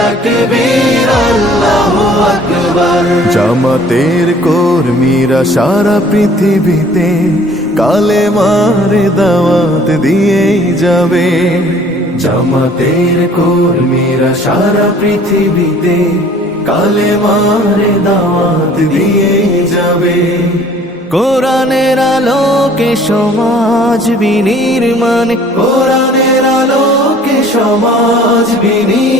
তাকবীর আল্লাহু জামাতের কর্মীরা সারা পৃথিবীতে কালে মারে দাওয়াত দিয়েই যাবে। জামাতের কর্মীরা সারা পৃথিবীতে কালে মারে দাওয়াত দিয়েই যাবে। কোরআনের আলোকে সমাজ বিনির্মাণ, কোরআনের আলোকে সমাজ বিনির্মাণ।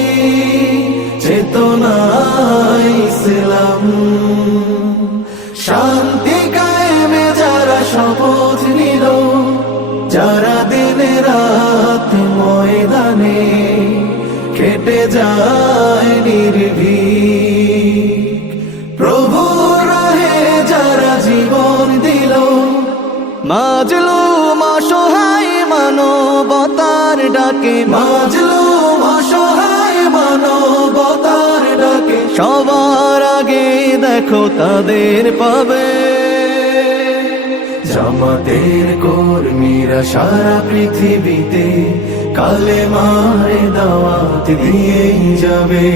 যারা দিনে রাত ময়দানে কেটে যায় নির্ভীক, প্রভু রাহে যারা জীবন দিল, মাজলু অসহায় মানবতার ডাকে। মাজলু অসহায় মানবতার ডাকে। সবার আগে দেখো তাদের পাবে। জামাতের কর্মীরা সারা পৃথিবীতে কালে মারে দাওয়াত দিয়েই যাবে।